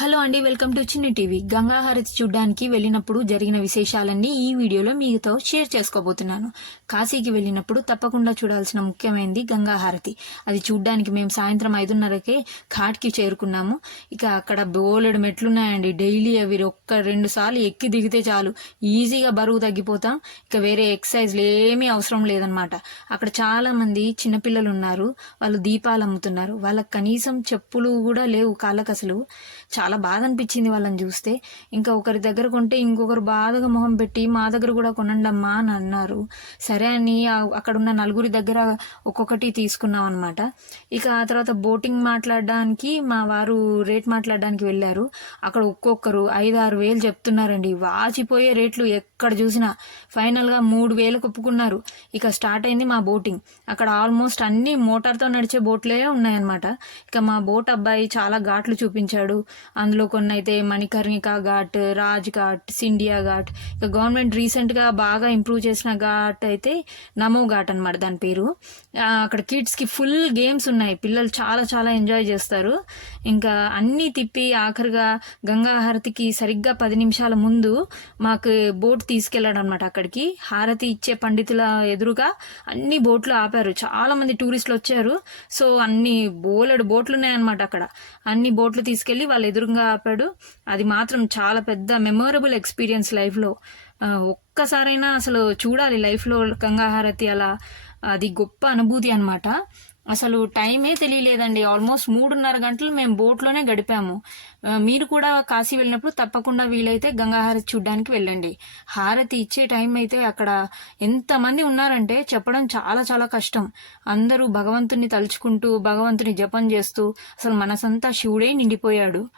Hello అండి welcome to Chinna TV. గంగాహారతి చూడ్డానికి వెళ్ళినప్పుడు జరిగిన విశేషాలన్నీ ఈ వీడియోలో మీతో షేర్ చేసుకోబోతున్నాను. కాశీకి వెళ్ళినప్పుడు తప్పకుండా చూడాల్సిన ముఖ్యమైనది గంగాహారతి. అది చూడ్డానికి మేము సాయంత్రం ఐదున్నరకే ఘాట్కి చేరుకున్నాము. ఇక అక్కడ బోలెడు మెట్లున్నాయండి. డైలీ అవి ఒక్క రెండు సార్లు ఎక్కి దిగితే చాలు. ఈజీగా బరువు తగ్గిపోతాం. ఇక వేరే ఎక్సర్సైజ్లు ఏమీ అవసరం లేదనమాట అక్కడ చాలామంది చిన్నపిల్లలు ఉన్నారు వాళ్ళు దీపాలు అమ్ముతున్నారు. వాళ్ళకి కనీసం చెప్పులు కూడా లేవు కాళ్ళకు అసలు చాలా చాలా బాధ అనిపించింది వాళ్ళని చూస్తే. ఇంకా ఒకరి దగ్గర కొంటే ఇంకొకరు బాధగా మొహం పెట్టి మా దగ్గర కూడా కొనండి అమ్మా అని అన్నారు. సరే అని అక్కడ ఉన్న నలుగురి దగ్గర ఒక్కొక్కటి తీసుకున్నాం అనమాట ఇక ఆ తర్వాత బోటింగ్ మాట్లాడడానికి మా వారు రేట్ మాట్లాడడానికి వెళ్ళారు. అక్కడ ఒక్కొక్కరు ఐదు ఆరు వేలు చెప్తున్నారండి. వాచిపోయే రేట్లు ఎక్కడ చూసినా. ఫైనల్గా మూడు వేలు ఒప్పుకున్నారు ఇక స్టార్ట్ అయింది మా బోటింగ్. అక్కడ ఆల్మోస్ట్ అన్ని మోటార్తో నడిచే బోట్లే ఉన్నాయన్నమాట. ఇక మా బోట్ అబ్బాయి చాలా ఘాట్లు చూపించాడు. అందులో కొన్ని అయితే మణికర్ణిక ఘాట్ రాజ్ ఘాట్ సిండియా ఘాట్. ఇక గవర్నమెంట్ రీసెంట్గా బాగా ఇంప్రూవ్ చేసిన ఘాట్ అయితే నమో ఘాట్ అనమాట దాని పేరు. అక్కడ కిడ్స్కి ఫుల్ గేమ్స్ ఉన్నాయి. పిల్లలు చాలా చాలా ఎంజాయ్ చేస్తారు. ఇంకా అన్నీ తిప్పి ఆఖరిగా గంగా హారతికి సరిగ్గా పది నిమిషాల ముందు మాకు బోట్ తీసుకెళ్ళాడు అనమాట అక్కడికి. హారతి ఇచ్చే పండితుల ఎదురుగా అన్ని బోట్లు ఆపారు. చాలా మంది టూరిస్టులు వచ్చారు. సో అన్ని బోలెడు బోట్లు ఉన్నాయన్నమాట అక్కడ. అన్ని బోట్లు తీసుకెళ్ళి వాళ్ళ ఎదురుగా ఆపాడు. అది మాత్రం చాలా పెద్ద మెమొరబుల్ ఎక్స్పీరియన్స్ లైఫ్లో. ఒక్కసారైనా అసలు చూడాలి లైఫ్లో గంగాహారతి అలా. అది గొప్ప అనుభూతి అనమాట అసలు టైమే తెలియలేదండి. ఆల్మోస్ట్ మూడున్నర గంటలు మేము బోట్లోనే గడిపాము. మీరు కూడా కాశీ వెళ్ళినప్పుడు తప్పకుండా వీలైతే గంగాహారతి చూడ్డానికి వెళ్ళండి. హారతి ఇచ్చే టైం అయితే అక్కడ ఎంతమంది ఉన్నారంటే చెప్పడం చాలా చాలా కష్టం. అందరూ భగవంతుని తలుచుకుంటూ భగవంతుని జపం చేస్తూ అసలు మనసంతా శివుడే నిండిపోయాడు.